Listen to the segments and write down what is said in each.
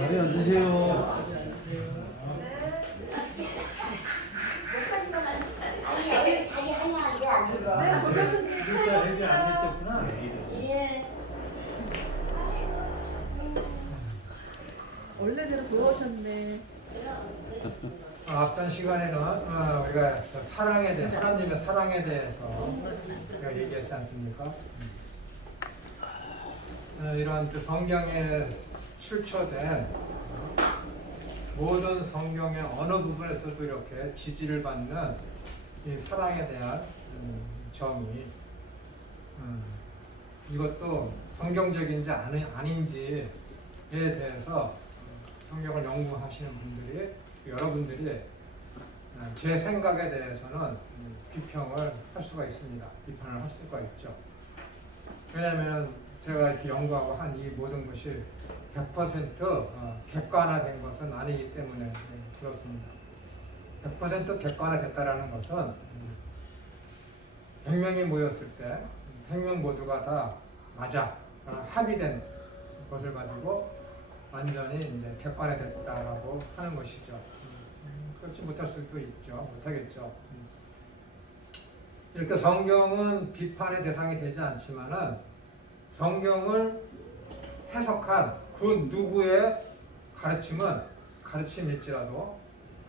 자리 앉으세요. 아니 여기 자기 하나한테 안 들어. 진짜 여기 앉으셨구나. 예. 원래대로 돌아오셨네. 앞전 시간에는 우리가 사랑에 대해 하나님의 사랑에 대해서 우리가 얘기했지 않습니까? 이런 성경에 출처된 모든 성경의 어느 부분에서도 이렇게 지지를 받는 이 사랑에 대한 점이 이것도 성경적인지 아닌지에 대해서 성경을 연구하시는 분들이 여러분들이 제 생각에 대해서는 비평을 할 수가 있습니다. 비판을 할 수가 있죠. 왜냐하면 제가 이렇게 연구하고 한 이 모든 것이 100% 객관화된 것은 아니기 때문에 그렇습니다. 100% 객관화됐다라는 것은 100명이 모였을 때 100명 모두가 다 맞아 합의된 것을 가지고 완전히 이제 객관화됐다라고 하는 것이죠. 그렇지 못할 수도 있죠. 못하겠죠. 이렇게 성경은 비판의 대상이 되지 않지만은 성경을 해석한 그 누구의 가르침일지라도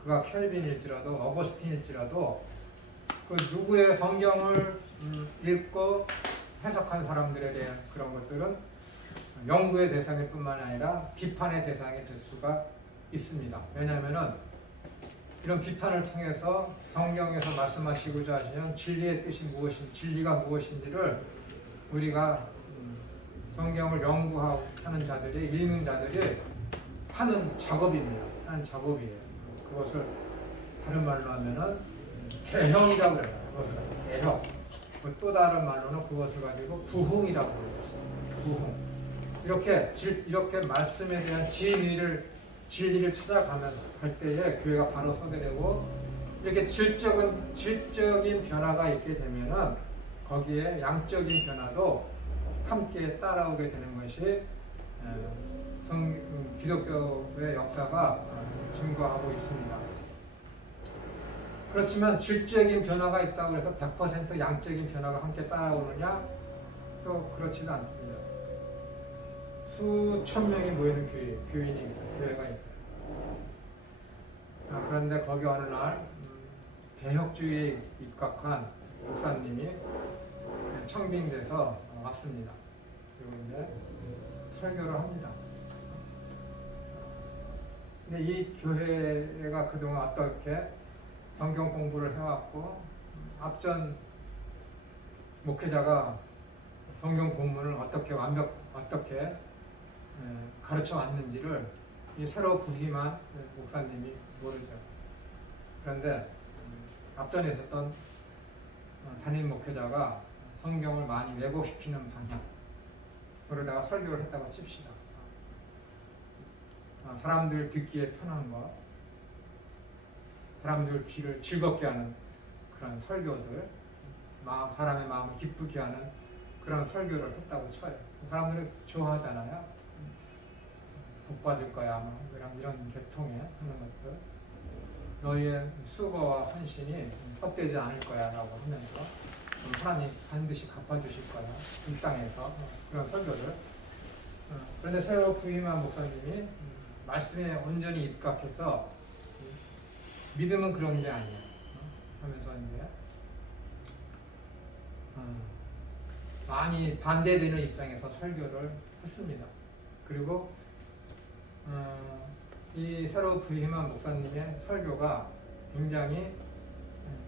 그가 켈빈일지라도 어거스틴일지라도 그 누구의 성경을 읽고 해석한 사람들에 대한 그런 것들은 연구의 대상일 뿐만 아니라 비판의 대상이 될 수가 있습니다. 왜냐하면은 이런 비판을 통해서 성경에서 말씀하시고자 하시는 진리의 뜻이 진리가 무엇인지를 우리가 성경을 연구하고 하는 자들이, 읽는 자들이 하는 작업입니다. 하는 작업이에요. 그것을 다른 말로 하면은 개혁이라고 그래요. 그것을 개혁. 또 다른 말로는 그것을 가지고 부흥이라고 그래요. 부흥. 이렇게 말씀에 대한 진리를 찾아가면서 갈 때에 교회가 바로 서게 되고 이렇게 질적인 변화가 있게 되면은 거기에 양적인 변화도 함께 따라오게 되는 것이 기독교의 역사가 증거하고 있습니다. 그렇지만 질적인 변화가 있다고 해서 100% 양적인 변화가 함께 따라오느냐? 또 그렇지도 않습니다. 수천 명이 모이는 교회가 있어요. 그런데 거기 어느 날 개혁주의에 입각한 목사님이 청빙돼서 왔습니다. 그리고 이제 설교를 합니다. 근데 이 교회가 그동안 어떻게 성경 공부를 해왔고 앞전 목회자가 성경 본문을 어떻게 가르쳐 왔는지를 이 새로 부임한 목사님이 모르죠. 그런데 앞전에 있었던 담임 목회자가 성경을 많이 왜곡시키는 방향으로다가 설교를 했다고 칩시다. 사람들 듣기에 편한 것, 사람들 귀를 즐겁게 하는 그런 설교들, 사람의 마음을 기쁘게 하는 그런 설교를 했다고 쳐요. 사람들이 좋아하잖아요. 복 받을 거야, 이런 계통의 하는 것들. 너희의 수고와 헌신이 헛되지 않을 거야라고 하면서 하나님 반드시 갚아주실 거야 이 땅에서 그런 설교를. 그런데 새로 부임한 목사님이 말씀에 온전히 입각해서 믿음은 그런 게 아니야 하면서 이제 많이 반대되는 입장에서 설교를 했습니다. 그리고 이 새로 부임한 목사님의 설교가 굉장히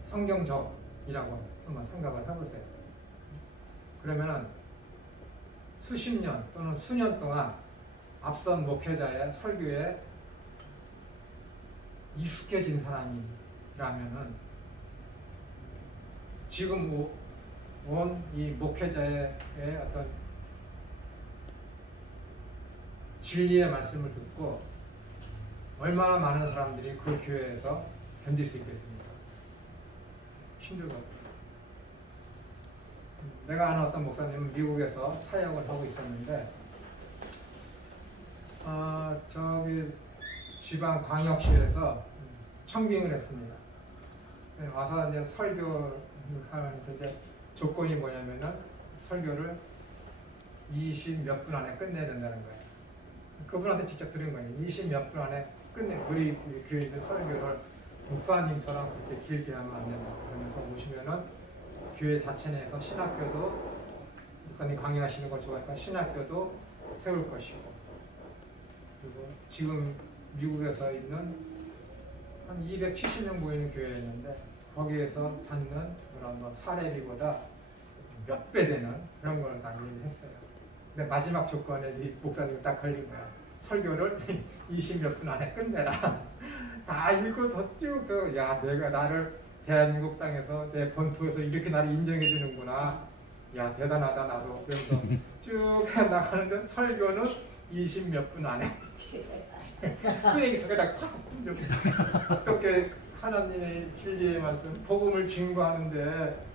성경적이라고 한번 생각을 해보세요. 그러면은 수십 년 또는 수년 동안 앞선 목회자의 설교에 익숙해진 사람이라면은 지금 온 이 목회자의 어떤 진리의 말씀을 듣고 얼마나 많은 사람들이 그 교회에서 견딜 수 있겠습니까? 힘들거든요. 내가 아는 어떤 목사님은 미국에서 사역을 하고 있었는데 저기 우리 지방 광역시에서 청빙을 했습니다. 와서 이제 설교를 하면서 이제 조건이 뭐냐면은 설교를 20 몇 분 안에 끝내야 된다는 거예요. 그분한테 직접 들은 거예요. 20 몇 분 안에 끝내. 우리 교회 있는 설교를 목사님처럼 그렇게 길게 하면 안 된다. 그러면서 오시면은 교회 자체 내에서 신학교도 목사님 강의하시는 거 좋아하니까 신학교도 세울 것이고, 그리고 지금 미국에서 있는 한 270명 모이는 교회였는데 거기에서 받는 그런 뭐 사례비보다 몇 배 되는 그런 걸 남기를 했어요. 근데 마지막 조건에 이 목사님이 딱 걸린 거야. 설교를 20 몇 분 안에 끝내라. 다 읽고 더 야, 내가 나를 대한민국 땅에서 내 본토에서 이렇게 나를 인정해 주는구나. 야, 대단하다 나도. 그래서 쭉 나가는데 설교는 20 몇 분 안에 쓰레기 거기다 어떻게 하나님의 진리의 말씀, 복음을 증거하는데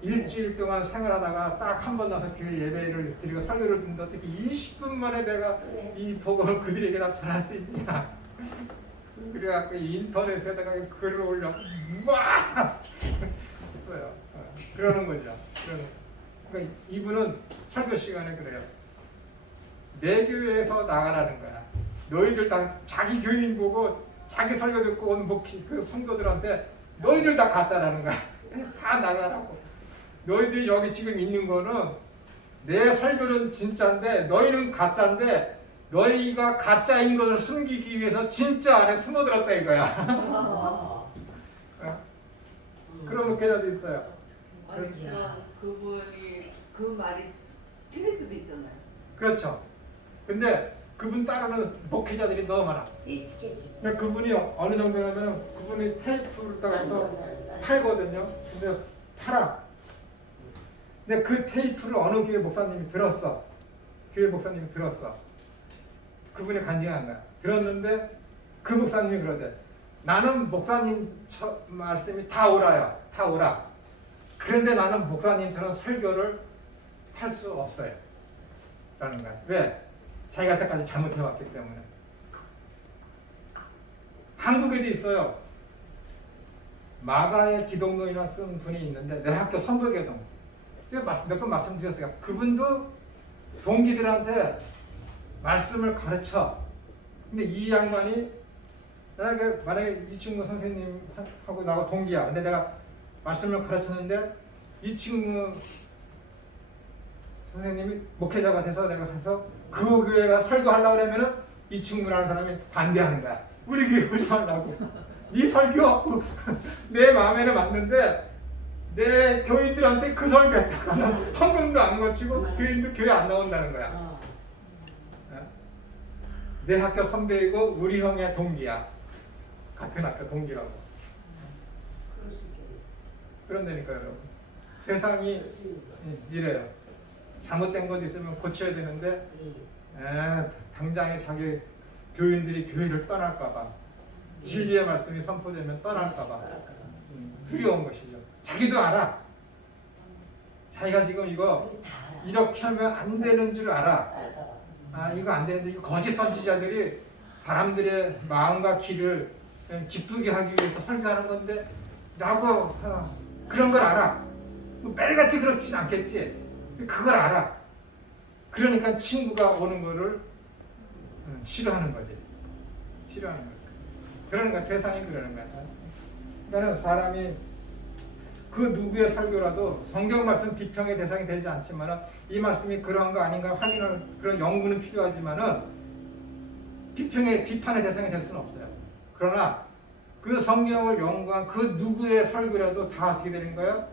일주일 동안 생활하다가 딱 한 번 나서 교회 예배를 드리고 설교를 듣는데 어떻게 20분 만에 내가 이 복음을 그들에게 다 전할 수 있냐. 그래갖고 인터넷에다가 글을 올려 막 했어요. 그러는 거죠. 그러니까 이분은 설교 시간에 그래요. 내 교회에서 나가라는 거야. 너희들 다 자기 교인 보고 자기 설교 듣고 온 그 성도들한테 너희들 다 가짜라는 거야. 다 나가라고. 너희들이 여기 지금 있는 거는 내 설교는 진짜인데 너희는 가짜인데 너희가 가짜인 것을 숨기기 위해서 진짜 안에 숨어들었다 이거야. 그런 목회자도 있어요. 아니 그럼 그분이 그 말이 틀릴 수도 있잖아요. 그렇죠. 근데 그분 따르는 목회자들이 너무 많아. 그러니까 그분이 어느 정도냐면 그분이 테이프를 따라서 팔거든요. 근데 팔아. 근데 그 테이프를 어느 교회 목사님이 들었어. 교회 목사님이 들었어. 그분이 간증한 거야. 들었는데 그 목사님이 그러대. 나는 목사님 말씀이 다 옳아요. 다 옳아. 그런데 나는 목사님처럼 설교를 할 수 없어요. 라는 거야. 왜? 자기가 때까지 잘못해왔기 때문에. 한국에도 있어요. 마가의 기독론이나 쓴 분이 있는데 내 학교 선불교동. 몇 번 말씀드렸어요. 그분도 동기들한테 말씀을 가르쳐. 근데 이 양반이 만약에 이 친구 선생님하고 나하고 동기야. 근데 내가 말씀을 가르쳤는데 이 친구 선생님이 목회자가 돼서 내가 가서 그 교회가 설교하려고 그러면은 이 친구라는 사람이 반대하는 거야. 우리 교회 오지 말라고. 네 설교 내 마음에는 맞는데 내 교인들한테 그 설교했다가는 한 번도 안 거치고 교인들 교회 안 나온다는 거야. 내 학교 선배이고 우리 형의 동기야. 같은 학교 동기라고. 그런다니까요, 여러분. 세상이 이래요. 잘못된 것 있으면 고쳐야 되는데 당장에 자기 교인들이 교회를 떠날까봐 진리의 말씀이 선포되면 떠날까봐 두려운 것이죠. 자기도 알아. 자기가 지금 이거 이렇게 하면 안 되는 줄 알아. 이거 안 되는데 이 거짓 선지자들이 사람들의 마음과 귀를 기쁘게 하기 위해서 설교하는 건데 라고 그런 걸 알아. 매일같이 그렇진 않겠지. 그걸 알아. 그러니까 친구가 오는 거를 싫어하는 거지. 싫어하는 거야. 그러는 거야. 세상이 그러는 거야. 그러니까 사람이 그 누구의 설교라도 성경 말씀 비평의 대상이 되지 않지만은 이 말씀이 그러한 거 아닌가 확인할 그런 연구는 필요하지만은 비판의 대상이 될 수는 없어요. 그러나 그 성경을 연구한 그 누구의 설교라도 다 어떻게 되는 거예요?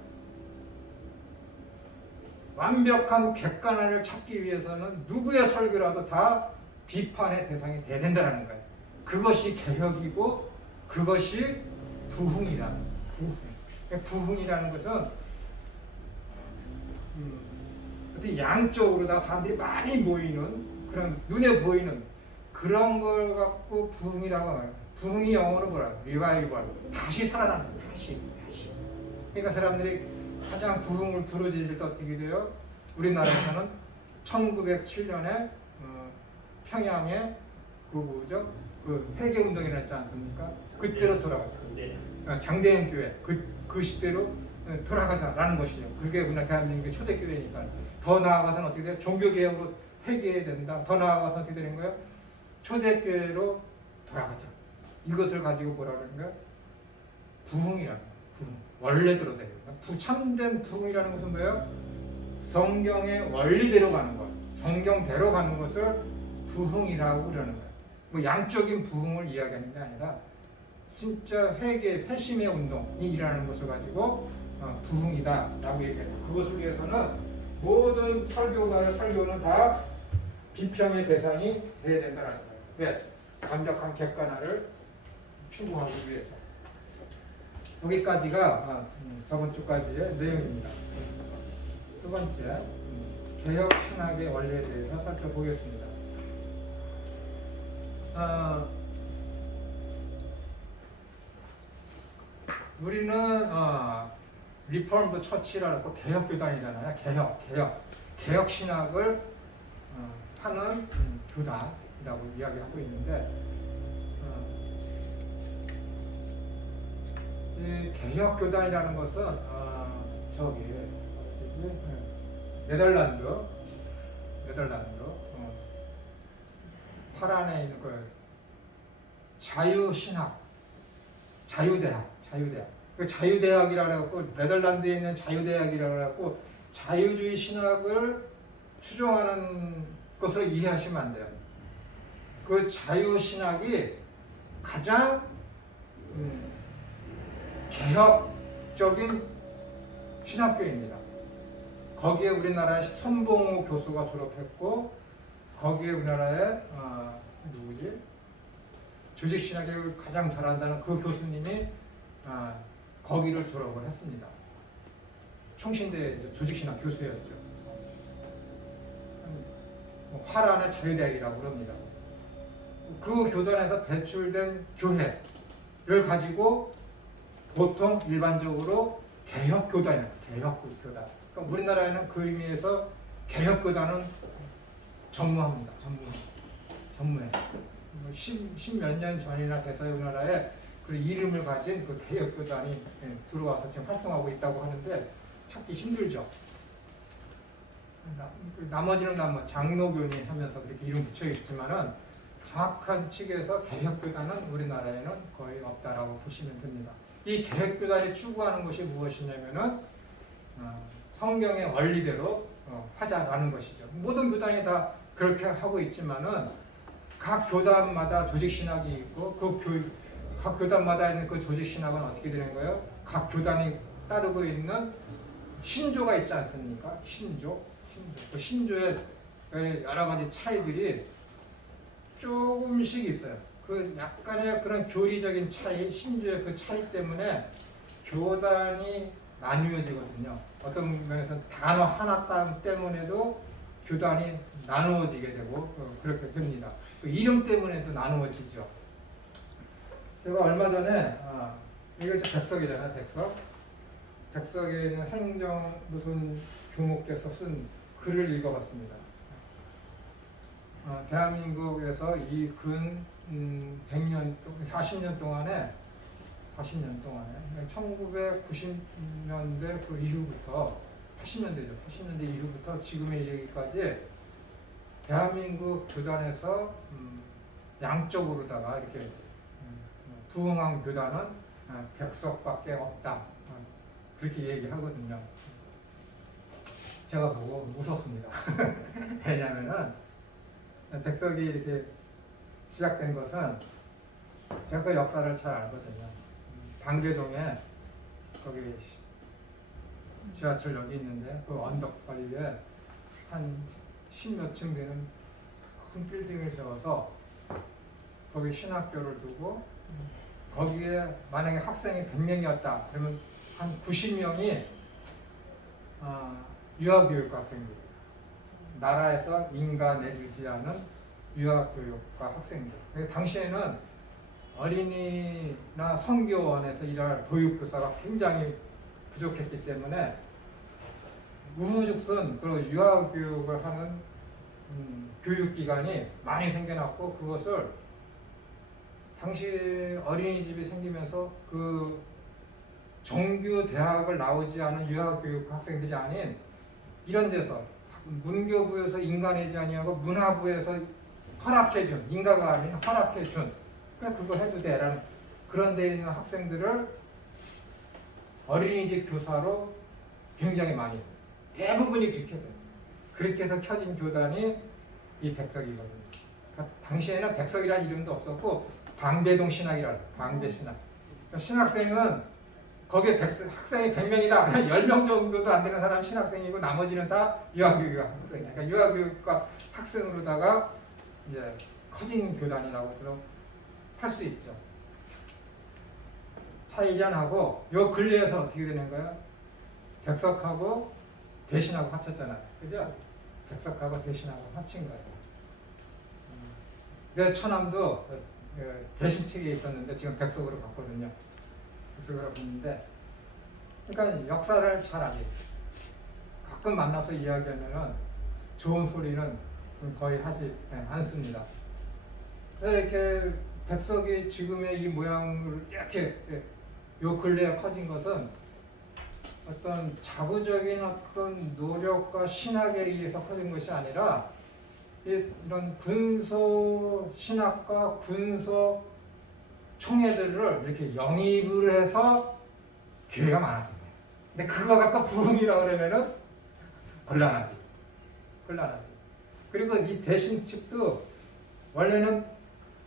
완벽한 객관화를 찾기 위해서는 누구의 설교라도 다 비판의 대상이 돼야 된다는 거예요. 그것이 개혁이고 그것이 부흥이라는 거예요. 부흥이라는 것은 어떻게 양쪽으로 다 사람들이 많이 모이는 그런 눈에 보이는 그런 걸 갖고 부흥이라고 해요. 부흥이 영어로 뭐라? 리바이벌. 다시 살아나는 거예요. 다시. 그러니까 사람들이 가장 부흥을 부르짖을 때 어떻게 돼요? 우리나라에서는 1907년에 평양에 그 뭐죠? 그 회개 운동이 났지 않습니까? 그때로 돌아가죠. 네. 장대현 교회 그 시대로 돌아가자라는 것이죠. 그게 우리나라 대한민국의 초대교회니까. 더 나아가서는 어떻게 돼요? 종교개혁으로 회개해야 된다. 더 나아가서 어떻게 되는 거예요? 초대교회로 돌아가자. 이것을 가지고 뭐라 그러는 거예요? 부흥이라는 거예요. 부흥. 원래대로 되는 거예요. 참된 부흥이라는 것은 뭐예요? 성경의 원리대로 가는 것. 성경대로 가는 것을 부흥이라고 그러는 거예요. 뭐 양적인 부흥을 이야기하는 게 아니라 진짜 회개, 회심의 운동이 일어나는 것을 가지고 부흥이다라고 얘기해요. 그것을 위해서는 모든 설교가의 설교는 다 비평의 대상이 돼야 된다는 거예요. 왜? 완벽한 객관화를 추구하기 위해서. 여기까지가 저번 주까지의 내용입니다. 두 번째, 개혁 신학의 원리에 대해서 살펴보겠습니다. 우리는 리폼드 처치라고 개혁교단이잖아요. 개혁 신학을 하는 교단이라고 이야기하고 있는데 이 개혁교단이라는 것은 네덜란드 파란에 있는 그 자유신학, 자유대학. 그 자유대학이라고 하고 네덜란드에 있는 자유대학이라고 하고 자유주의 신학을 추종하는 것으로 이해하시면 안 돼요. 그 자유신학이 가장 개혁적인 신학교입니다. 거기에 우리나라의 손봉우 교수가 졸업했고 거기에 우리나라의 조직신학을 가장 잘한다는 그 교수님이 거기를 졸업을 했습니다. 총신대 조직신학 교수였죠. 화란의 자유대학이라고 합니다. 그 교단에서 배출된 교회를 가지고 보통 일반적으로 개혁교단이에요. 개혁교단. 그러니까 우리나라에는 그 의미에서 개혁교단은 전무합니다. 전무해. 십몇 년 전이나 돼서 우리나라에 그 이름을 가진 그 개혁교단이 들어와서 지금 활동하고 있다고 하는데 찾기 힘들죠. 나머지는 장로교니 하면서 그렇게 이름 붙여 있지만은 정확한 측에서 개혁교단은 우리나라에는 거의 없다라고 보시면 됩니다. 이 개혁교단이 추구하는 것이 무엇이냐면은 성경의 원리대로 하자라는 것이죠. 모든 교단이 다 그렇게 하고 있지만은 각 교단마다 조직신학이 있고 각 교단마다 있는 그 조직신학은 어떻게 되는 거예요? 각 교단이 따르고 있는 신조가 있지 않습니까? 신조. 그 신조의 여러 가지 차이들이 조금씩 있어요. 그 약간의 그런 교리적인 차이, 신조의 그 차이 때문에 교단이 나뉘어지거든요. 어떤 면에서는 단어 하나 때문에도 교단이 나누어지게 되고 그렇게 됩니다. 그 이름 때문에도 나누어지죠. 제가 얼마 전에 이거 백석이잖아요. 백석에 있는 행정 무슨 교목께서 쓴 글을 읽어봤습니다. 대한민국에서 이 근 100년, 40년 동안에 1990년대 그 이후부터 80년대 이후부터 지금의 이르기까지 대한민국 교단에서 양쪽으로다가 이렇게 부흥한 교단은 백석밖에 없다. 그렇게 얘기하거든요. 제가 보고 웃었습니다. 왜냐하면은 백석이 이렇게 시작된 것은 제가 그 역사를 잘 알거든요. 방배동에 거기 지하철역이 있는데 그 언덕바위 위에 한 10몇 층 되는 큰 빌딩을 세워서 거기 신학교를 두고 거기에 만약에 학생이 100명이었다 그러면 한 90명이 유아교육과 학생들이에요. 나라에서 인가 내주지 않은 유아교육과 학생들. 당시에는 어린이나 성교원에서 일할 보육교사가 굉장히 부족했기 때문에 우후죽순 유아교육을 하는 교육기관이 많이 생겨났고 그것을 당시 어린이집이 생기면서 그 정규 대학을 나오지 않은 유아교육 학생들이 아닌 이런 데서 문교부에서 인간이지 아니하고 문화부에서 허락해준, 인가가 아닌 허락해준, 그냥 그거 해도 돼라는 그런 데 있는 학생들을 어린이집 교사로 굉장히 많이 대부분이 그렇게 해서 그렇게 해서 켜진 교단이 이 백석이거든요. 그러니까 당시에는 백석이라는 이름도 없었고 방배동 신학이라고 해요. 방배 신학. 그러니까 신학생은 거기에 학생이 100명이다. 그냥 10명 정도도 안 되는 사람 신학생이고 나머지는 다 유아교육 학생이야. 그러니까 유아교육과 학생으로다가 이제 커진 교단이라고 할 수 있죠. 차이전하고 요 근래에서 어떻게 되는 거예요? 백석하고 대신하고 합쳤잖아요. 그죠? 백석하고 대신하고 합친 거예요. 그래서 처남도 대신측에 있었는데 지금 백석으로 갔거든요. 백석으로 갔는데 그러니까 역사를 잘 알죠. 가끔 만나서 이야기하면은 좋은 소리는 거의 하지 않습니다. 이렇게 백석이 지금의 이 모양을 이렇게 요 근래에 커진 것은 어떤 자구적인 어떤 노력과 신학에 의해서 커진 것이 아니라 이런 군소 신학과 군소 총애들을 이렇게 영입을 해서 교회가 많아진 거예요. 근데 그거 갖고 부흥이라고 그러면은 곤란하지. 그리고 이 대신 측도 원래는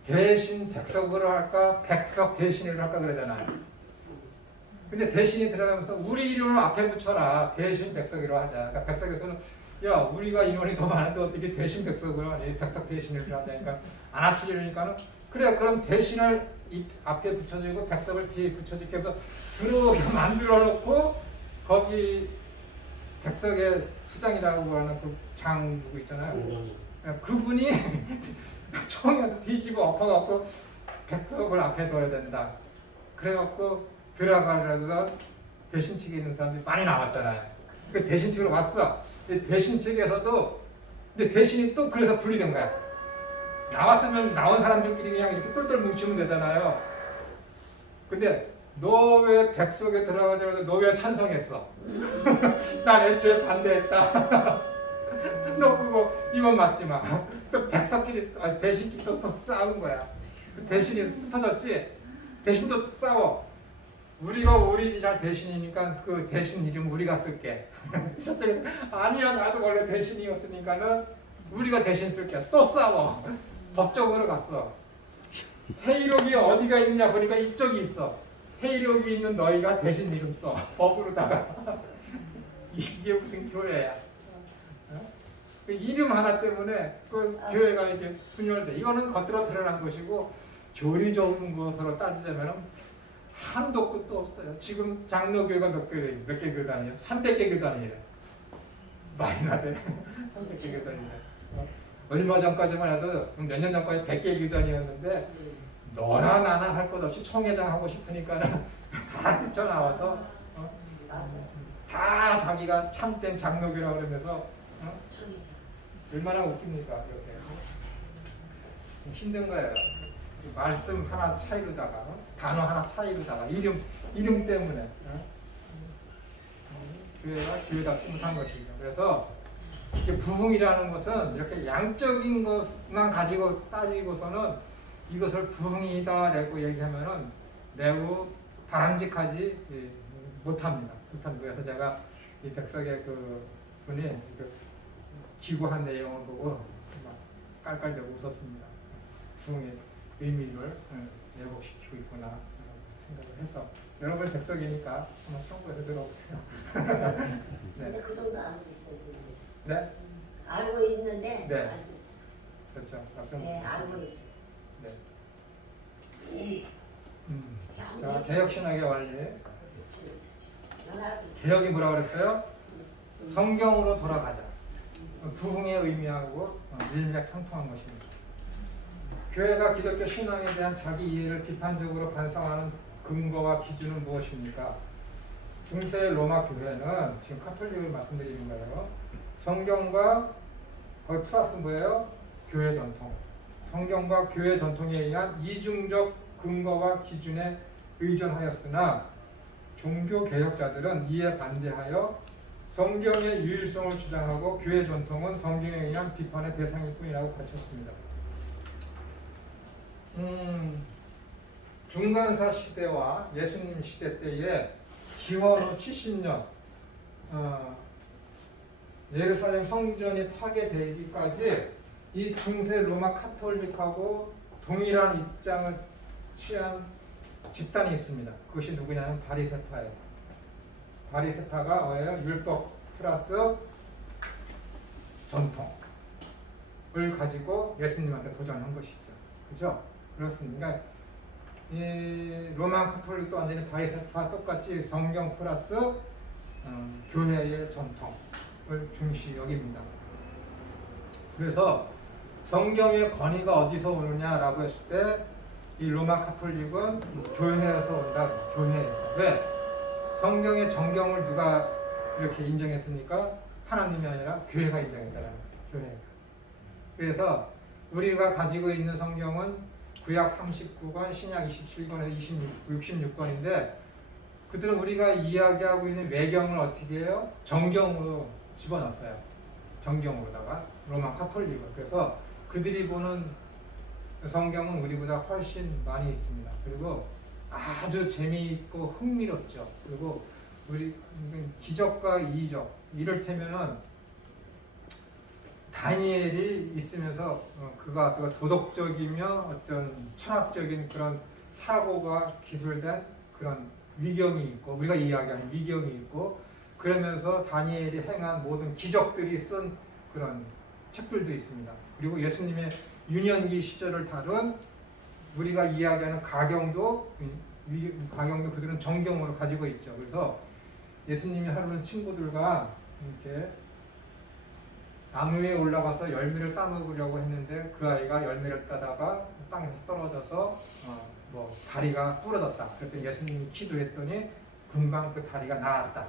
대신 백석으로 할까 백석 대신으로 할까 그러잖아요. 근데 대신이 들어가면서 우리 이름을 앞에 붙여라. 대신 백석으로 하자. 그러니까 백석에서는 야 우리가 인원이 더 많은데 어떻게 대신 백석으로 하니? 백석 대신으로 하자니까 안 합치려니까는 그래 그럼 대신을 이 앞에 붙여주고 백석을 뒤에 붙여주게 해서 들어오게 만들어 놓고 거기 백석의 수장이라고 하는 그 장 누구 있잖아요. 그분이 총에서 뒤집어 엎어갖고 백석을 앞에 둬야 된다. 그래갖고 들어가려다 대신 측에 있는 사람들이 많이 나왔잖아요. 그 대신 측으로 왔어. 대신 측에서도 근데 대신이 또 그래서 분리된 거야. 나왔으면 나온 사람들끼리 그냥 이렇게 똘똘 뭉치면 되잖아요. 근데 너 왜 백석에 들어가자고 너 왜 찬성했어? 난 애초에 반대했다. 너 그거 이건 맞지 마. 또 백석끼리 대신끼리 또 싸운 거야. 대신이 터졌지. 대신도 싸워. 우리가 오리지널 대신이니까 그 대신 이름 우리가 쓸게. 저쪽에서 아니야 나도 원래 대신이었으니까는 우리가 대신 쓸게. 또 싸워. 법적으로 갔어. 회의록이 어디가 있느냐 보니까 이쪽이 있어. 회의록이 있는 너희가 대신 이름 써. 법으로다가. 이게 무슨 교회야. 그 이름 하나 때문에 그 교회가 이제 분열돼. 이거는 겉으로 드러난 것이고 교리적인 것으로 따지자면 한도 끝도 없어요. 지금 장로교회가 몇 개 교단이에요? 300개 교단이에요. 많이 나대. 300개 교단이에요. 얼마 전까지만 해도 몇 년 전까지 100개 교단이었는데 너나 나나 할 것 없이 총회장 하고 싶으니까는 다 뛰쳐나와서 다 자기가 참된 장로교라고 그러면서 얼마나 웃깁니까? 이렇게 힘든 거예요. 말씀 하나 차이로다가 단어 하나 차이로다가 이름 때문에 교회가 교회답지 못한 것이죠. 그래서 이렇게 부흥이라는 것은 이렇게 양적인 것만 가지고 따지고서는 이것을 부흥이다라고 얘기하면은 매우 바람직하지 못합니다. 그래서 제가 이 백석의 그 분이 그 기고한 내용을 보고 막 깔깔대고 웃었습니다. 부흥의 의미를 왜곡시키고 있구나 생각을 해서 여러분 백석이니까 한번 참고해서 들어보세요. 네. 근데 그 정도 알고 있어요. 네? 알고 있는데. 네. 그렇죠. 맞습니다. 네, 알고 있어요. 네. 자, 개혁신학의 원리. 연합. 개혁이 뭐라고 그랬어요? 성경으로 돌아가자. 부흥의 의미하고 일맥상통한 것입니다. 교회가 기독교 신앙에 대한 자기 이해를 비판적으로 반성하는 근거와 기준은 무엇입니까? 중세 로마 교회는 지금 카톨릭을 말씀드리는 거예요. 성경과 거의 플러스 뭐예요? 교회 전통. 성경과 교회 전통에 의한 이중적 근거와 기준에 의존하였으나 종교 개혁자들은 이에 반대하여 성경의 유일성을 주장하고 교회 전통은 성경에 의한 비판의 대상일 뿐이라고 가르쳤습니다. 중간사 시대와 예수님 시대 때에 기원 후 70년 예루살렘 성전이 파괴되기까지 이 중세 로마 카톨릭하고 동일한 입장을 취한 집단이 있습니다. 그것이 누구냐면 바리새파예요. 바리새파가 뭐예요? 율법 플러스 전통을 가지고 예수님한테 도전한 것이죠. 그죠? 그렇습니다. 이 로마 카톨릭도 완전히 바리새파 똑같이 성경 플러스 교회의 전통을 중시 여깁니다. 그래서 성경의 권위가 어디서 오느냐라고 했을 때 이 로마 카톨릭은 교회에서 온다. 교회에서. 왜? 성경의 정경을 누가 이렇게 인정했습니까? 하나님이 아니라 교회가 인정했다는 거예요. 교회가. 그래서 우리가 가지고 있는 성경은 구약 39권, 신약 27권에서 66권인데 그들은 우리가 이야기하고 있는 외경을 어떻게 해요? 정경으로 집어넣었어요. 정경으로다가 로마 카톨릭을. 그래서 그들이 보는 성경은 우리보다 훨씬 많이 있습니다. 그리고 아주 재미있고 흥미롭죠. 그리고 우리 기적과 이적 이를테면은 다니엘이 있으면서 그가 도덕적이며 어떤 철학적인 그런 사고가 기술된 그런 위경이 있고 우리가 이야기하는 위경이 있고 그러면서 다니엘이 행한 모든 기적들이 쓴 그런 책들도 있습니다. 그리고 예수님의 유년기 시절을 다룬 우리가 이야기하는 가경도 그들은 정경으로 가지고 있죠. 그래서 예수님이 하루는 친구들과 이렇게 나무 위에 올라가서 열매를 따먹으려고 했는데 그 아이가 열매를 따다가 땅에서 떨어져서 다리가 부러졌다. 그랬더니 예수님이 기도했더니 금방 그 다리가 나았다.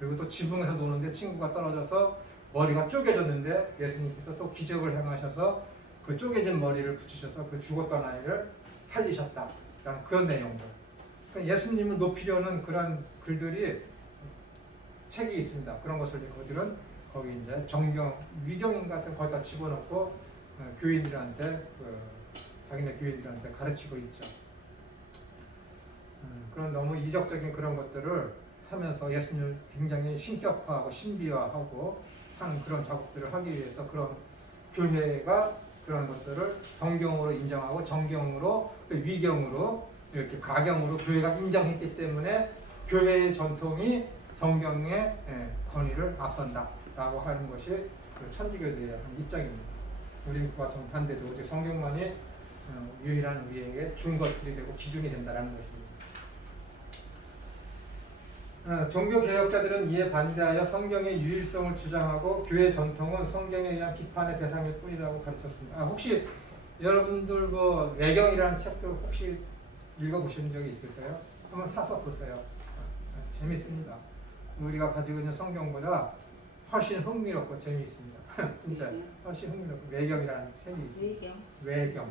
그리고 또 지붕에서 노는데 친구가 떨어져서 머리가 쪼개졌는데 예수님께서 또 기적을 행하셔서 그 쪼개진 머리를 붙이셔서 그 죽었던 아이를 살리셨다. 그런 내용들. 그러니까 예수님을 높이려는 그런 글들이 책이 있습니다. 그런 것을 그들은 거기 이제 정경, 위경인 같은 거기다 집어넣고 교인들한테 자기네 교인들한테 가르치고 있죠. 그런 너무 이적적인 그런 것들을 하면서 예수님을 굉장히 신격화하고 신비화하고 하는 그런 작업들을 하기 위해서 그런 교회가 그런 것들을 성경으로 인정하고 정경으로 위경으로 이렇게 가경으로 교회가 인정했기 때문에 교회의 전통이 성경의 권위를 앞선다라고 하는 것이 천주교들의 입장입니다. 우리는 그와 정반대죠. 오직 성경만이 유일한 우리에게 준것들이 되고 기준이 된다는 것입니다. 종교 개혁자들은 이에 반대하여 성경의 유일성을 주장하고 교회 전통은 성경에 의한 비판의 대상일 뿐이라고 가르쳤습니다. 혹시 여러분들 외경이라는 책도 혹시 읽어보신 적이 있으세요? 한번 사서 보세요. 재밌습니다. 우리가 가지고 있는 성경보다 훨씬 흥미롭고 재미있습니다. 진짜 훨씬 흥미롭고 외경이라는 책이 있습니다. 외경.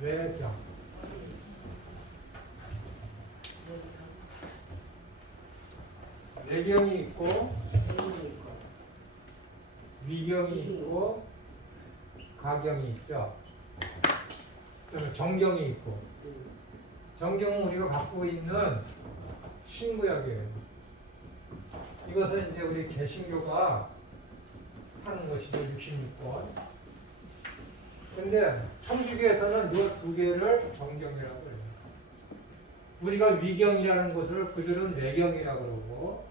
외경. 외경이 있고 위경이 있고 가경이 있죠. 그다음에 정경이 있고 정경은 우리가 갖고 있는 신구약이에요. 이것은 이제 우리 개신교가 하는 것이죠. 66권. 근데 천주교에서는 이 두 개를 정경이라고 해요. 우리가 위경이라는 것을 그들은 외경이라고 그러고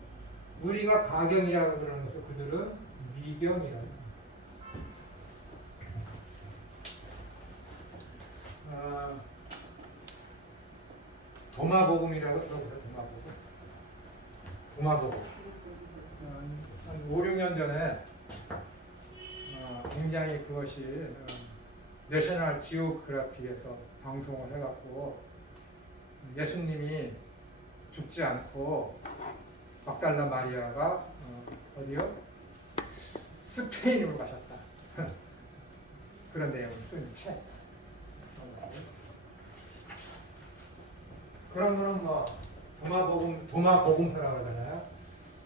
우리가 가경이라고 그러는 것을 그들은 위경이라고 해요. 도마복음이라고 들어보세요. 도마복음. 한 5, 6년 전에 굉장히 그것이 내셔널 지오그래피에서 방송을 해갖고 예수님이 죽지 않고 막달라 마리아가 어디요? 스페인으로 가셨다. 그런 내용을 쓴 책. 그런 거는 뭐 도마복음서라고 하잖아요.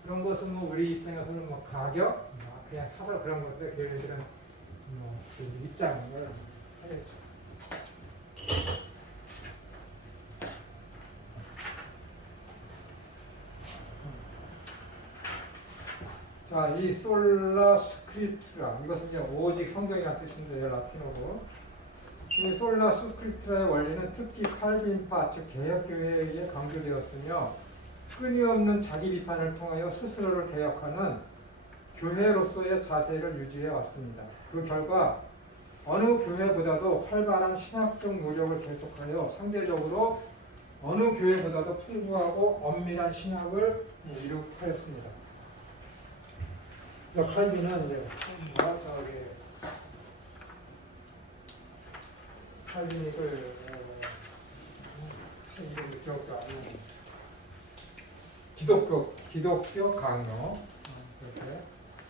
그런 것은 뭐 우리 입장에서는 뭐 가격, 그냥 사서 그런 건데 걔네들은 그 입장을 하겠죠. 자, 이 솔라 스크립트라, 이것은 이제 오직 성경이라는 뜻인데요, 라틴어로. 이 솔라 스크립트라의 원리는 특히 칼빈파, 즉 개혁교회에 의해 강조되었으며 끊임없는 자기 비판을 통하여 스스로를 개혁하는 교회로서의 자세를 유지해 왔습니다. 그 결과 어느 교회보다도 활발한 신학적 노력을 계속하여 상대적으로 어느 교회보다도 풍부하고 엄밀한 신학을 이룩하였습니다. 칼빈은 이제 칼빈이 이름이 기억도 안 나요. 기독교 강요 이렇게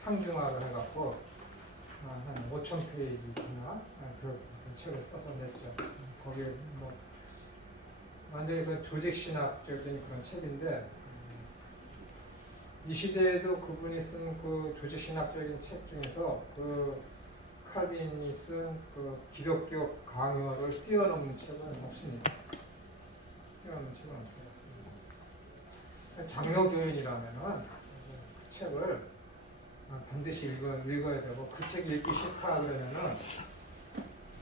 상중하를 해갖고 한 5,000페이지나 그 책을 써서 냈죠. 거기에 뭐 완전히 그 조직신학적인 그런 책인데 이 시대에도 그분이 쓴 그 조직신학적인 책 중에서 그 칼빈이 쓴 그 기독교 강요를 뛰어넘는 책은 없습니다. 뛰어넘는 책은 없어요. 장로교인이라면은 그 책을 반드시 읽어야 되고, 그 책 읽기 싫다 그러면은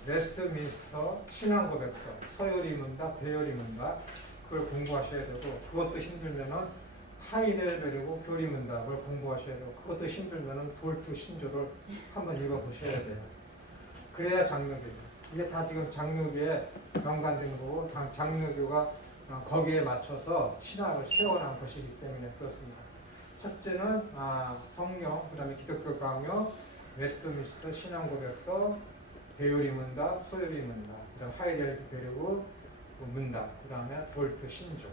웨스트민스터 신앙고백서, 서열이문답, 대열이문답 그걸 공부하셔야 되고, 그것도 힘들면은 하이넬베르고 교리문답을 공부하셔야 되고, 그것도 힘들면은 돌투 신조를 한번 읽어보셔야 돼요. 그래야 장로교죠. 이게 다 지금 장로교에 연관된 거고, 장로교가 거기에 맞춰서 신학을 세워난 것이기 때문에 그렇습니다. 첫째는 성경, 그 다음에 기독교 강요, 웨스트민스터 신앙고백서, 대요리문답, 소요리문답, 그 다음 하이델베르그 문답, 그 다음에 돌트 신조,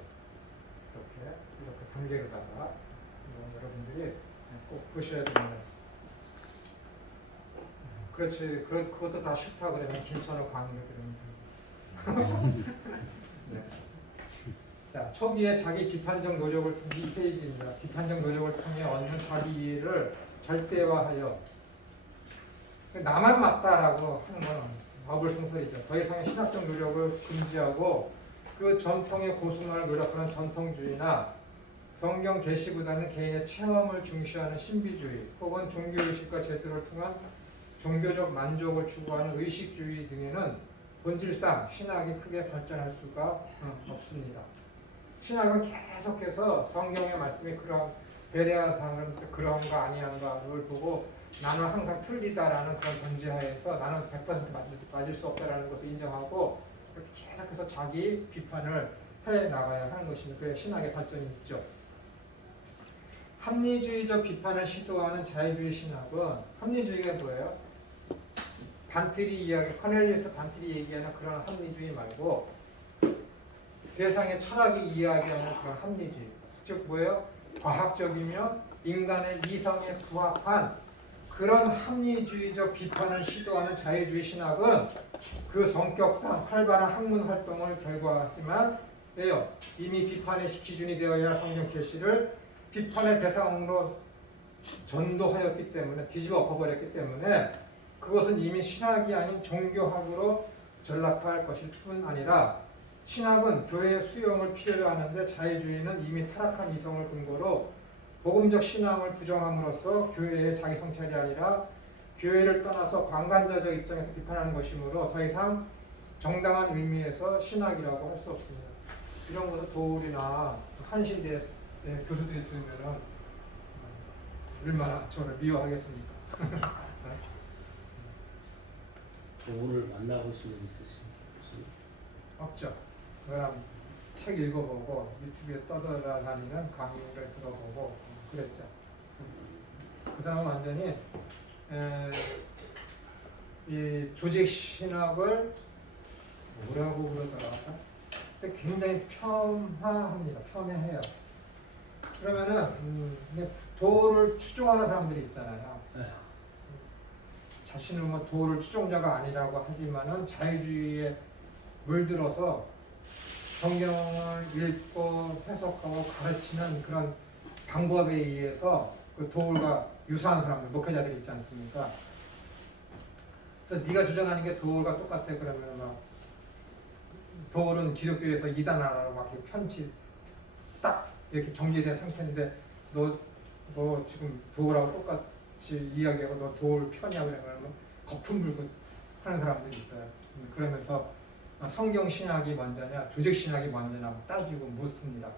이렇게 단계로다가 여러분들이 꼭 보셔야 됩니다. 그렇지, 그것도 다 싫다 그러면 김천호 강의를 들으면 됩니다. 네. 자, 초기에 자기 비판적 노력을 통해, 이 페이지입니다. 비판적 노력을 통해 얻는 자기 이해를 절대화하여 나만 맞다라고 하는 건 어불성설이죠. 더 이상의 신학적 노력을 금지하고 그 전통의 고수만을 노력하는 전통주의나 성경 계시보다는 개인의 체험을 중시하는 신비주의 혹은 종교의식과 제도를 통한 종교적 만족을 추구하는 의식주의 등에는 본질상 신학이 크게 발전할 수가 없습니다. 신학은 계속해서 성경의 말씀이 그런 베레아상은 그런가 아니한가를 보고 나는 항상 틀리다라는 그런 전제하에서 나는 100% 맞을 수 없다라는 것을 인정하고 계속해서 자기 비판을 해 나가야 하는 것입니다. 그래야 신학의 발전이 있죠. 합리주의적 비판을 시도하는 자유주의 신학은, 합리주의가 뭐예요? 반트리 이야기, 커넬리우스 반트리 얘기하는 그런 합리주의 말고 세상의 철학이 이야기하는 그런 합리주의, 즉 뭐예요? 과학적이며 인간의 이성에 부합한 그런 합리주의적 비판을 시도하는 자유주의 신학은 그 성격상 활발한 학문 활동을 결과하지만 이미 비판의 기준이 되어야 할 성경 계시를 비판의 대상으로 전도하였기 때문에, 뒤집어 엎어버렸기 때문에 그것은 이미 신학이 아닌 종교학으로 전락할 것일 뿐 아니라, 신학은 교회의 수용을 필요로 하는데 자유주의는 이미 타락한 이성을 근거로 복음적 신앙을 부정함으로써 교회의 자기 성찰이 아니라 교회를 떠나서 관관자적 입장에서 비판하는 것이므로 더 이상 정당한 의미에서 신학이라고 할 수 없습니다. 이런 것을 도울이나 한신대 교수들이 들으면 얼마나 저를 미워하겠습니까? 도울을 만나보신 적 있으십니까? 없죠. 그럼 책 읽어보고 유튜브에 떠돌아다니는 강의를 들어보고 그랬죠. 그 다음은 완전히 이 조직 신학을 뭐라고 그러더라? 근데 굉장히 폄하합니다. 폄훼해요. 그러면은 이제 도를 추종하는 사람들이 있잖아요. 네. 자신은 뭐 도를 추종자가 아니라고 하지만은 자유주의에 물들어서 성경을 읽고 해석하고 가르치는 그런 방법에 의해서 그 도울과 유사한 사람들, 목회자들이 있지 않습니까? 그래서 네가 주장하는 게 도울과 똑같아 그러면 막 도울은 기독교에서 이단하라고 막 이렇게 편치 딱 이렇게 정제된 상태인데 너 지금 도울하고 똑같이 이야기하고 너 도울 편이야 그러면 거품 불고 하는 사람들이 있어요. 그러면서 성경 신학이 먼저냐 조직 신학이 먼저냐 따지고 묻습니다.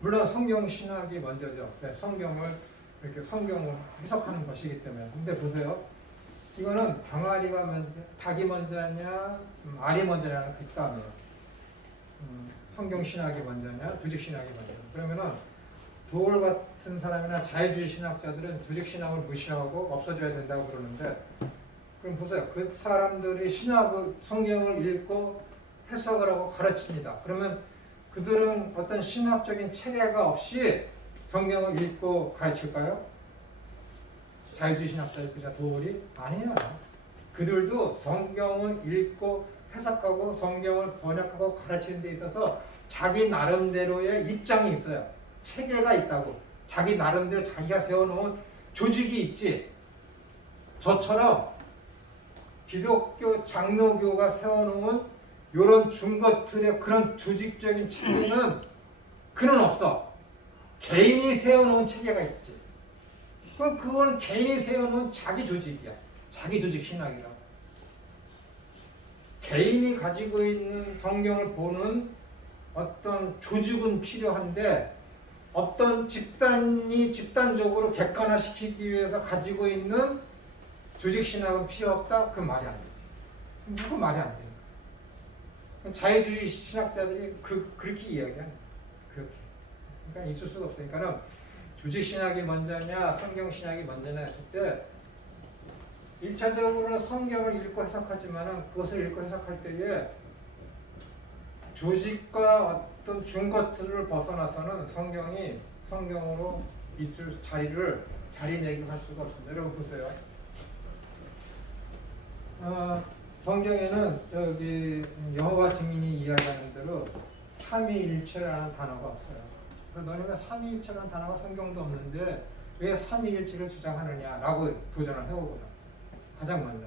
물론 성경 신학이 먼저죠. 성경을 이렇게 성경을 해석하는 것이기 때문에. 근데 보세요. 이거는 병아리가 먼저, 닭이 먼저냐, 알이 먼저냐는 그 싸움이에요. 성경 신학이 먼저냐, 조직 신학이 먼저냐. 그러면은 도울 같은 사람이나 자유주의 신학자들은 조직 신학을 무시하고 없어져야 된다고 그러는데, 그럼 보세요. 그 사람들이 신학을 성경을 읽고 해석을 하고 가르칩니다. 그러면 그들은 어떤 신학적인 체계가 없이 성경을 읽고 가르칠까요? 자유주의 신학자들 그냥 도울이 아니에요. 그들도 성경을 읽고 해석하고 성경을 번역하고 가르치는 데 있어서 자기 나름대로의 입장이 있어요. 체계가 있다고. 자기 나름대로 자기가 세워놓은 조직이 있지. 저처럼 기독교 장로교가 세워놓은 이런 중것들의 그런 조직적인 체계는 그는 없어. 개인이 세워놓은 체계가 있지. 그럼 그건 개인이 세워놓은 자기 조직이야. 자기 조직 신학이라. 개인이 가지고 있는 성경을 보는 어떤 조직은 필요한데 어떤 집단이 집단적으로 객관화시키기 위해서 가지고 있는 조직 신학은 필요 없다? 그 말이 안 되지. 그건 말이 안 되니까. 자유주의 신학자들이 그렇게 이야기하는 그렇게. 그러니까 있을 수가 없으니까는 조직 신학이 먼저냐 성경 신학이 먼저냐 했을 때 1차적으로는 성경을 읽고 해석하지만은 그것을 읽고 해석할 때에 조직과 어떤 중것들을 벗어나서는 성경이 성경으로 있을 자리매김할 수가 없습니다. 여러분 보세요. 성경에는 저기 여호와 증인이 이야기하는 대로 삼위일체라는 단어가 없어요. 그래서 너네가 삼위일체라는 단어가 성경도 없는데 왜 삼위일체를 주장하느냐라고 도전을 해오거든. 가장 먼저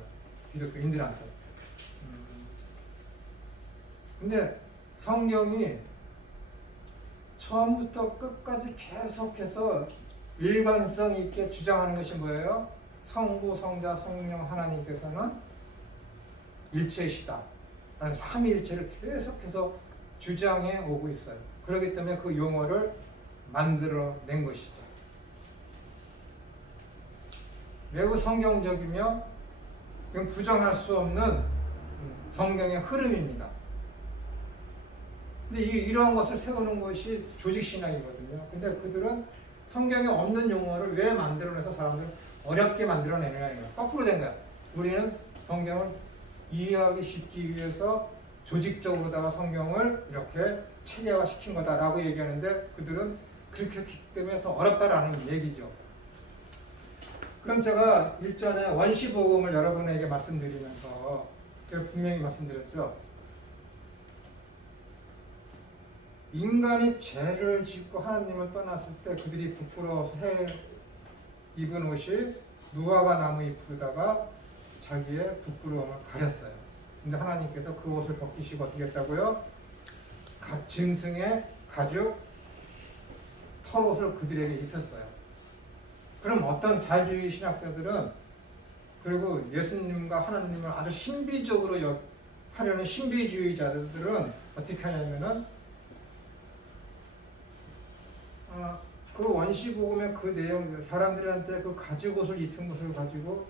기독교인들한테. 근데 성경이 처음부터 끝까지 계속해서 일관성 있게 주장하는 것이 뭐예요? 성부, 성자, 성령 하나님께서는 일체시다 라는 삼위일체를 계속해서 주장해 오고 있어요. 그렇기 때문에 그 용어를 만들어낸 것이죠. 매우 성경적이며 부정할 수 없는 성경의 흐름입니다. 근데 이러한 것을 세우는 것이 조직신학이거든요. 근데 그들은 성경에 없는 용어를 왜 만들어내서 사람들을 어렵게 만들어내느냐. 거꾸로 된 거야. 우리는 성경을 이해하기 쉽기 위해서 조직적으로다가 성경을 이렇게 체계화시킨 거다라고 얘기하는데 그들은 그렇게 했기 때문에 더 어렵다라는 얘기죠. 그럼 제가 일전에 원시복음을 여러분에게 말씀드리면서 제가 분명히 말씀드렸죠. 인간이 죄를 짓고 하나님을 떠났을 때 그들이 부끄러워서 입은 옷이 무화과 나무 잎으로다가 자기의 부끄러움을 가렸어요. 근데 하나님께서 그 옷을 벗기시고 어떻게 했다고요? 짐승의 가죽 털옷을 그들에게 입혔어요. 그럼 어떤 자유주의 신학자들은 그리고 예수님과 하나님을 아주 신비적으로 하려는 신비주의자들은 어떻게 하냐면은 그 원시복음의 그 내용, 사람들한테 그 가죽옷을 입힌 것을 가지고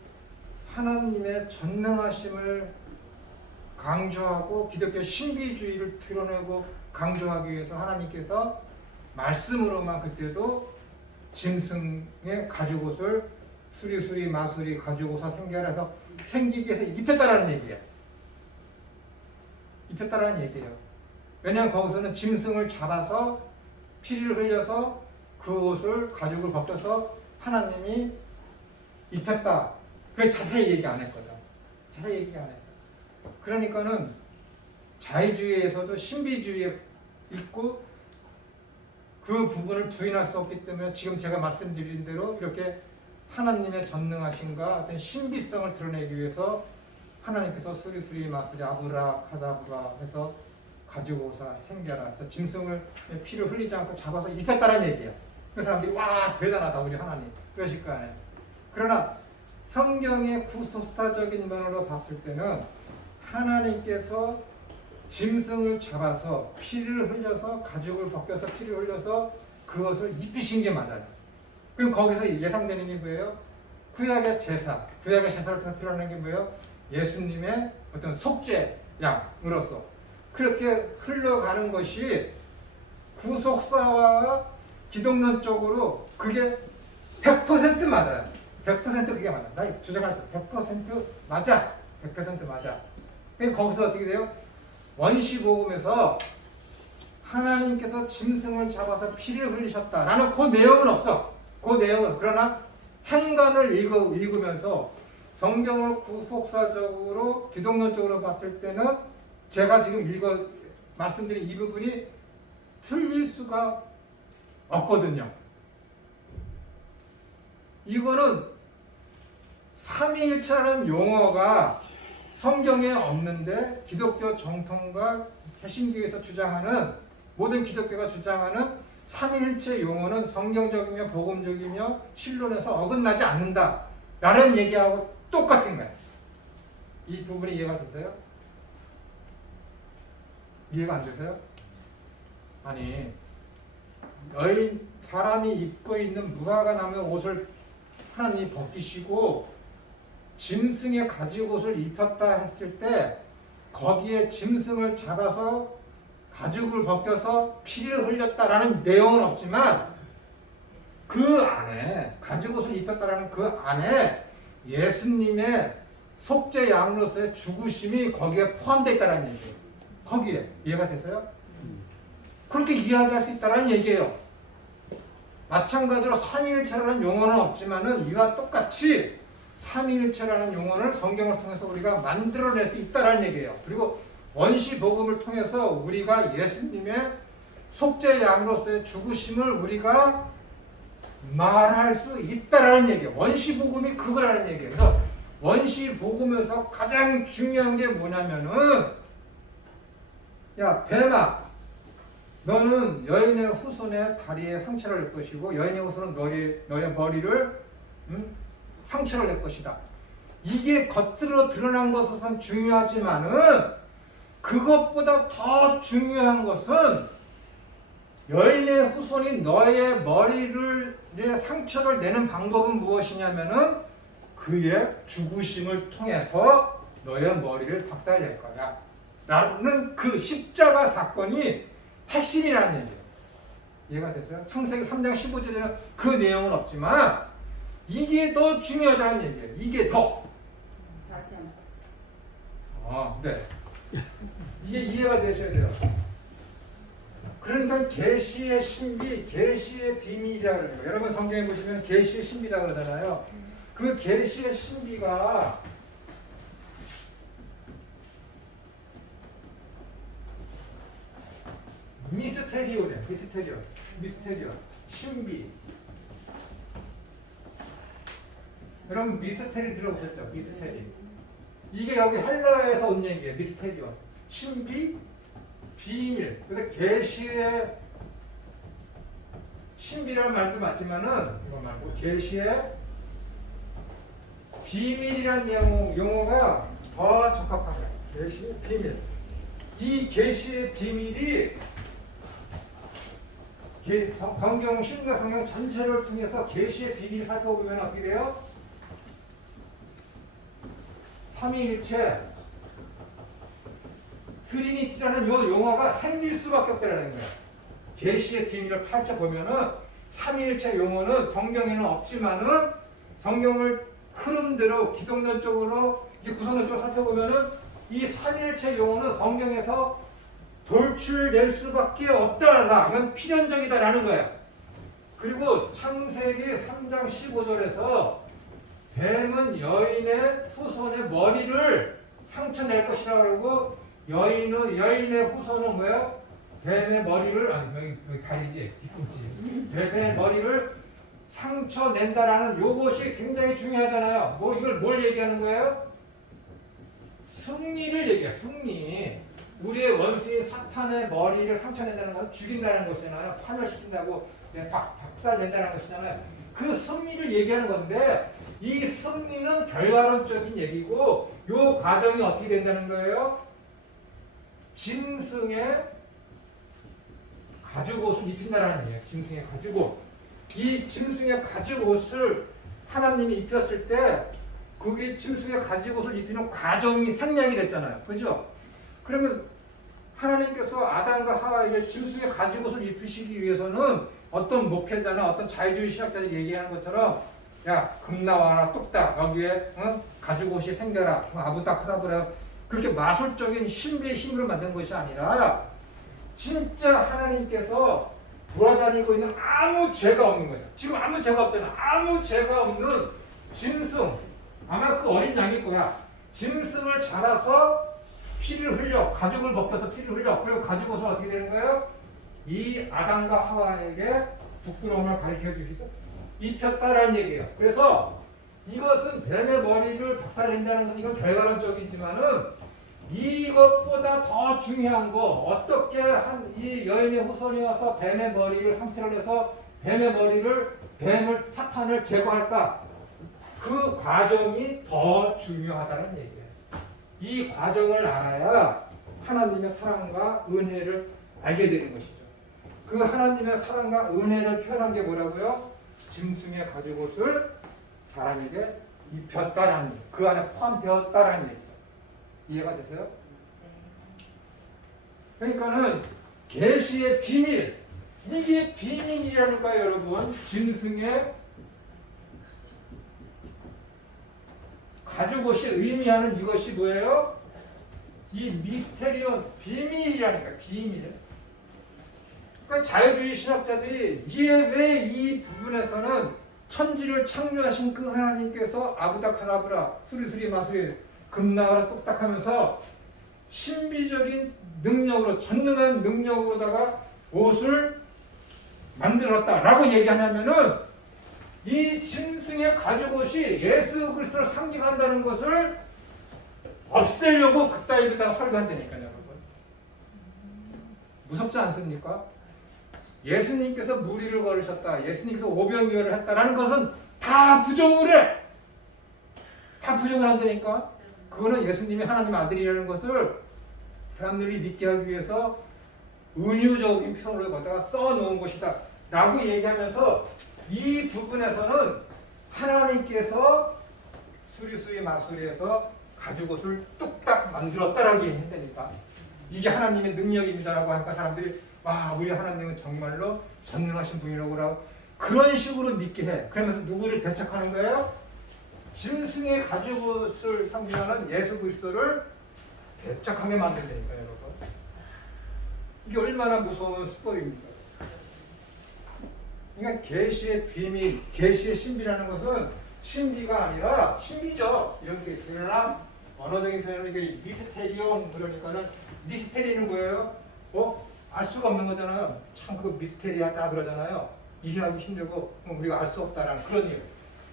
하나님의 전능하심을 강조하고 기독교 신비주의를 드러내고 강조하기 위해서 하나님께서 말씀으로만 그때도 짐승의 가죽옷을 수리수리 마수리 가죽옷을 생겨서 생기게 해서 입혔다라는 얘기예요. 입혔다라는 얘기예요. 왜냐하면 거기서는 짐승을 잡아서 피를 흘려서 그 옷을 가죽을 벗겨서 하나님이 입혔다. 그래 자세히 얘기 안 했거든. 자세히 얘기 안 했어. 그러니까는 자의주의에서도 신비주의에 있고 그 부분을 부인할 수 없기 때문에 지금 제가 말씀드린 대로 이렇게 하나님의 전능하심과 어떤 신비성을 드러내기 위해서 하나님께서 수리수리 마수리 아브라 카다브라 해서 가지고서 생겨라 해서 짐승을 피를 흘리지 않고 잡아서 입혔다는 얘기야. 그 사람들이 와 대단하다 우리 하나님 그러실 거 아니에요. 그러나 성경의 구속사적인 면으로 봤을 때는 하나님께서 짐승을 잡아서 피를 흘려서 가죽을 벗겨서 피를 흘려서 그것을 입히신 게 맞아요. 그럼 거기서 예상되는 게 뭐예요? 구약의 제사, 구약의 제사를 통해 드러나는 게 뭐예요? 예수님의 어떤 속죄 양으로서 그렇게 흘러가는 것이 구속사와 기독론적으로 그게 100% 맞아요. 100% 그게 맞아. 나 주장할 수 100% 맞아. 100% 맞아. 그러니까 거기서 어떻게 돼요? 원시복음에서 하나님께서 짐승을 잡아서 피를 흘리셨다. 나는 그 내용은 없어. 그 내용은. 그러나 행간을 읽으면서 성경을 구속사적으로 기독론적으로 봤을 때는 제가 지금 말씀드린 이 부분이 틀릴 수가 없거든요. 이거는 삼위일체라는 용어가 성경에 없는데 기독교 정통과 개신교에서 주장하는 모든 기독교가 주장하는 삼위일체 용어는 성경적이며 복음적이며 신론에서 어긋나지 않는다 라는 얘기하고 똑같은 거예요. 이 부분이 이해가 되세요? 이해가 안 되세요? 아니 사람이 입고 있는 무화과 나무 옷을 하나님이 벗기시고 짐승의 가죽옷을 입혔다 했을 때 거기에 짐승을 잡아서 가죽을 벗겨서 피를 흘렸다라는 내용은 없지만 그 안에 가죽옷을 입혔다라는 그 안에 예수님의 속죄 양으로서의 죽으심이 거기에 포함되어 있다는 얘기예요. 거기에 이해가 되세요? 그렇게 이해할 수 있다는 얘기예요. 마찬가지로 삼위일체라는 용어는 없지만은 이와 똑같이 삼위일체라는 용어를 성경을 통해서 우리가 만들어낼 수 있다는 얘기예요. 그리고 원시복음을 통해서 우리가 예수님의 속죄 양으로서의 죽으심을 우리가 말할 수 있다라는 얘기예요. 원시복음이 그거라는 얘기예요. 그래서 원시복음에서 가장 중요한 게 뭐냐면은 야 뱀아 너는 여인의 후손의 다리에 상처를 낼 것이고 여인의 후손은 너의 머리를 상처를 낼 것이다. 이게 겉으로 드러난 것은 중요하지만은 그것보다 더 중요한 것은 여인의 후손이 너의 머리에 상처를 내는 방법은 무엇이냐면은 그의 죽으심을 통해서 너의 머리를 박살낼 거야 라는 그 십자가 사건이 핵심이라는 얘기예요. 이해가 됐어요? 창세기 3장 15절에는 그 내용은 없지만 이게 더 중요하다는 얘기예요. 이게 더. 다시 한번. 네. 이게 이해가 되셔야 돼요. 그러니까 계시의 신비, 계시의 비밀이라고 그래요. 여러분 성경에 보시면 계시의 신비라고 그러잖아요. 그 계시의 신비가 미스테리오래. 미스테리오. 신비. 여러분 미스테리 들어보셨죠? 미스테리. 이게 여기 헬라어에서 온 얘기예요. 미스테리오. 신비, 비밀. 그래서 계시의 신비라는 말도 맞지만은 이거 말고 계시의 비밀이라는 용어가 더 적합한 거예요. 계시의 비밀. 이 계시의 비밀이 성경 신과 성경 전체를 통해서 계시의 비밀을 살펴보면 어떻게 돼요? 삼위일체 트리니티라는 요 용어가 생길 수밖에 없다는 거예요. 계시의 비밀을 파헤쳐보면은 삼위일체 용어는 성경에는 없지만은 성경을 흐름대로 기독론적으로 구성론적으로 살펴보면은 이 삼위일체 용어는 성경에서 돌출될 수밖에 없다. 이건 필연적이다라는 거야. 그리고 창세기 3장 15절에서 뱀은 여인의 후손의 머리를 상처 낼 것이라고 그러고 여인의 후손은 뭐예요? 뱀의 머리를 여기 다리지 뒤꿈치 뱀의 머리를 상처 낸다라는 요것이 굉장히 중요하잖아요. 이걸 뭘 얘기하는 거예요? 승리를 얘기해요. 승리. 우리의 원수인 사탄의 머리를 상처 낸다는 건 죽인다는 것이잖아요. 파멸시킨다고 박살 낸다는 것이잖아요. 그 승리를 얘기하는 건데 이 승리는 결과론적인 얘기고 요 과정이 어떻게 된다는 거예요? 짐승의 가죽옷을 입힌다라는 얘기예요. 짐승의 가죽옷. 이 짐승의 가죽옷을 하나님이 입혔을 때 그게 짐승의 가죽옷을 입히는 과정이 생략이 됐잖아요. 그죠? 그러면 하나님께서 아담과 하와에게 짐승의 가죽옷을 입히시기 위해서는 어떤 목회자나 어떤 자유주의 신학자들이 얘기하는 것처럼 야 금나와라 뚝딱 여기에 가죽옷이 생겨라 아부다카다브라 그렇게 마술적인 신비의 힘으로 만든 것이 아니라 진짜 하나님께서 돌아다니고 있는 아무 죄가 없는 거예요. 지금 아무 죄가 없잖아. 아무 죄가 없는 짐승 아마 그 어린 양일 거야. 짐승을 잡아서 피를 흘려 가죽을 벗겨서 피를 흘려 그리고 가죽옷은 어떻게 되는 거예요? 이 아담과 하와에게 부끄러움을 가르쳐 주기 위해서 입혔다라는 얘기예요. 그래서 이것은 뱀의 머리를 박살낸다는 것은 이건 결과론적이지만은 이것보다 더 중요한 거 어떻게 이 여인의 후손이 와서 뱀의 머리를 상처를 해서 뱀을 사탄을 제거할까? 그 과정이 더 중요하다는 얘기예요. 이 과정을 알아야 하나님의 사랑과 은혜를 알게 되는 것이죠. 그 하나님의 사랑과 은혜를 표현한 게 뭐라고요? 짐승의 가죽옷을 사람에게 입혔다라는 얘기. 그 안에 포함되었다라는 얘기죠. 이해가 되세요? 그러니까는 계시의 비밀 이게 비밀이라니까요, 여러분. 짐승의 가죽옷이 의미하는 이것이 뭐예요? 이 미스테리온 비밀이라니까 비밀. 그러니까 자유주의 신학자들이 왜 이 부분에서는 천지를 창조하신 그 하나님께서 아부다카라브라 수리수리 마수리 금나가라 뚝딱하면서 신비적인 능력으로 전능한 능력으로다가 옷을 만들었다라고 얘기하냐면은 이 짐승의 가죽옷이 예수 그리스도를 상징한다는 것을 없애려고 그따위로다가 설교한다니까요, 여러분. 무섭지 않습니까? 예수님께서 무리를 걸으셨다, 예수님께서 오병이어를 했다라는 것은 다 부정을 해. 다 부정을 한다니까. 그거는 예수님이 하나님 아들이라는 것을 사람들이 믿게 하기 위해서 은유적인 표현으로 갖다가 써놓은 것이다 라고 얘기하면서 이 부분에서는 하나님께서 수리수리 마수리에서 가죽옷을 뚝딱 만들었다라고 얘기했다니까. 이게 하나님의 능력입니다라고 하니까 사람들이 와, 우리 하나님은 정말로 전능하신 분이라고 그런 식으로 믿게 해. 그러면서 누구를 대척하는 거예요? 짐승의 가죽옷을 상징하는 예수 그리스도를 대척하게 만든다니까요, 여러분. 이게 얼마나 무서운 수법입니까? 그러니까 계시의 비밀, 계시의 신비라는 것은 신비가 아니라 신비죠. 이렇게 그러나 언어적인 표현은 이게 미스테리온 그러니까는 미스테리는 뭐예요? 알 수가 없는 거잖아요. 참 그 미스테리하다 그러잖아요. 이해하기 힘들고 우리가 알 수 없다라는 그런 얘기.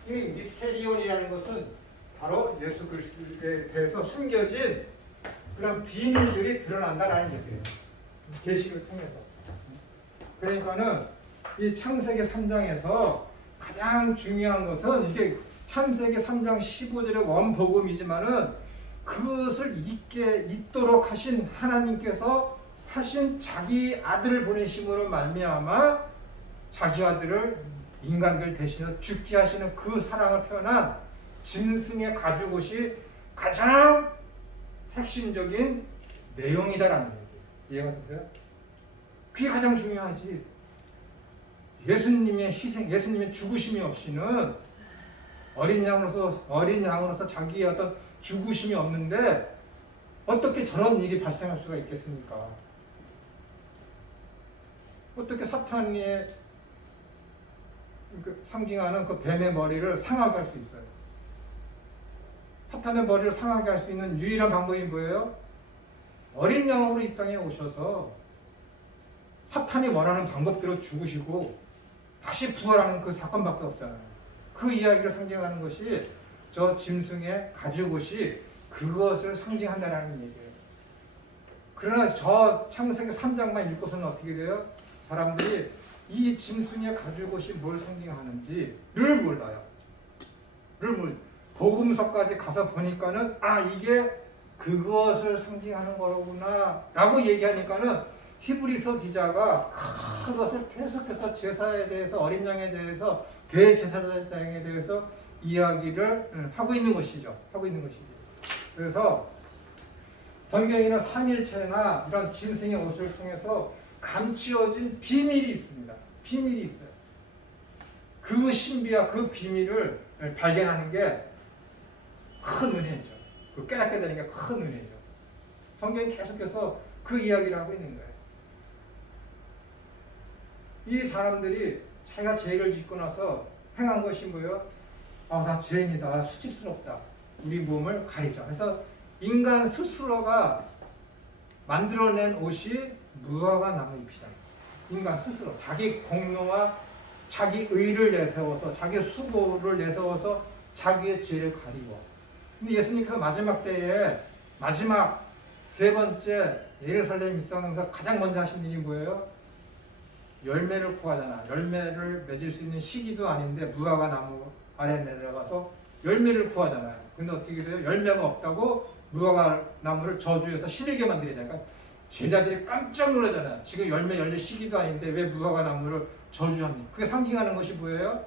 이 미스테리온이라는 것은 바로 예수 그리스도에 대해서 숨겨진 그런 비밀들이 드러난다라는 얘기예요. 계시를 통해서. 그러니까는 이 창세기 3장에서 가장 중요한 것은 이게 창세기 3장 15절의 원복음이지만은 그것을 잊도록 하신 하나님께서 하신 자기 아들을 보내심으로 말미암아 자기 아들을 인간들 대신에 죽게 하시는 그 사랑을 표현한 짐승의 가죽옷이 가장 핵심적인 내용이다라는 얘기예요. 이해가 되세요? 그게 가장 중요하지. 예수님의 희생, 예수님의 죽으심이 없이는 어린 양으로서 자기의 어떤 죽으심이 없는데 어떻게 저런 일이 발생할 수가 있겠습니까? 어떻게 사탄이 상징하는 그 뱀의 머리를 상하게 할 수 있어요? 사탄의 머리를 상하게 할 수 있는 유일한 방법이 뭐예요? 어린 양으로 이 땅에 오셔서 사탄이 원하는 방법대로 죽으시고 다시 부활하는 그 사건밖에 없잖아요. 그 이야기를 상징하는 것이 저 짐승의 가죽옷이 그것을 상징한다는 얘기예요. 그러나 저 창세기 3장만 읽고서는 어떻게 돼요? 사람들이 이 짐승의 가죽옷이 뭘 상징하는지를 몰라요. 복음서까지 가서 보니까는 이게 그것을 상징하는 거구나 라고 얘기하니까는 히브리서 기자가 그것을 계속해서 제사에 대해서 어린 양에 대해서 대제사장에 대해서 이야기를 하고 있는 것이죠. 그래서 성경에는 삼일체나 이런 짐승의 옷을 통해서 감추어진 비밀이 있습니다. 비밀이 있어요. 그 신비와 그 비밀을 발견하는 게 큰 은혜죠. 그 깨닫게 되는 게 큰 은혜죠. 성경이 계속해서 그 이야기를 하고 있는 거예요. 이 사람들이 자기가 죄를 짓고 나서 행한 것이 뭐예요? 나 죄인이다. 수치스럽다. 우리 몸을 가리자. 그래서 인간 스스로가 만들어낸 옷이 무화과 나무 잎이잖아요. 인간 스스로 자기 공로와 자기 의를 내세워서 자기 수고를 내세워서 자기의 죄를 가리고. 근데 예수님께서 마지막 때에 마지막 세 번째 예루살렘 입성하면서 가장 먼저 하신 일이 뭐예요? 열매를 구하잖아. 열매를 맺을 수 있는 시기도 아닌데 무화과 나무 아래 내려가서 열매를 구하잖아요. 근데 어떻게 돼요? 열매가 없다고 무화과 나무를 저주해서 시들게 만들잖아요. 그러니까 제자들이 깜짝 놀라잖아요. 지금 열매 열릴 시기도 아닌데 왜 무화과 나무를 저주합니까? 그게 상징하는 것이 뭐예요?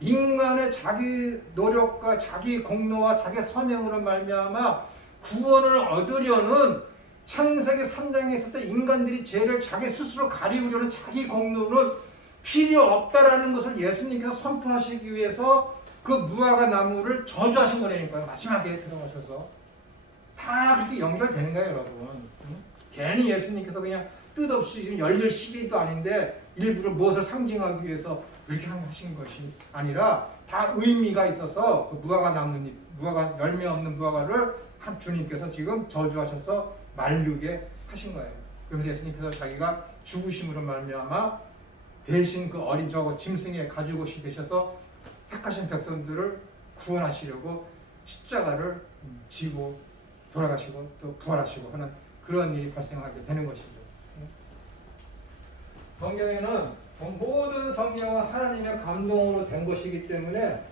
인간의 자기 노력과 자기 공로와 자기 선행으로 말미암아 구원을 얻으려는 창세기 3장에 있을 때 인간들이 죄를 자기 스스로 가리우려는 자기 공로는 필요 없다라는 것을 예수님께서 선포하시기 위해서 그 무화과 나무를 저주하신 거라니까요. 마지막에 들어가셔서 다 그렇게 연결되는 거예요, 여러분. 괜히 예수님께서 그냥 뜻없이 지금 열릴 시기도 아닌데 일부러 무엇을 상징하기 위해서 그렇게 하신 것이 아니라 다 의미가 있어서 그 무화과 나뭇잎, 열매 없는 무화과를 주님께서 지금 저주하셔서 말르게 하신 거예요. 그러면서 예수님께서 자기가 죽으심으로 말미암아 대신 그 어린 저거 짐승의 가죽옷이 되셔서 택하신 백성들을 구원하시려고 십자가를 지고 돌아가시고 또 부활하시고 하는 그런 일이 발생하게 되는 것이죠. 성경에는 모든 성경은 하나님의 감동으로 된 것이기 때문에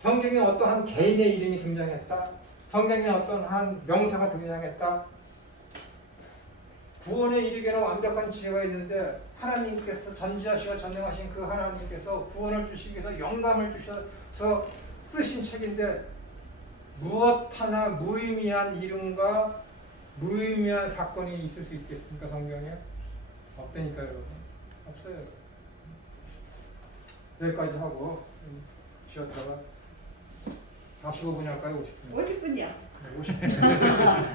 성경에 어떠한 개인의 이름이 등장했다. 성경에 어떠한 명사가 등장했다. 구원에 이르게는 완벽한 지혜가 있는데 하나님께서 전지하시고 전능하신 그 하나님께서 구원을 주시기 위해서 영감을 주셔서 쓰신 책인데 무엇 하나 무의미한 이름과 무의미한 사건이 있을 수 있겠습니까? 성경에? 없다니까요, 여러분. 없어요. 여기까지 하고 쉬었다가 45분이 할까요? 50분? 50분이요. 네, 50분.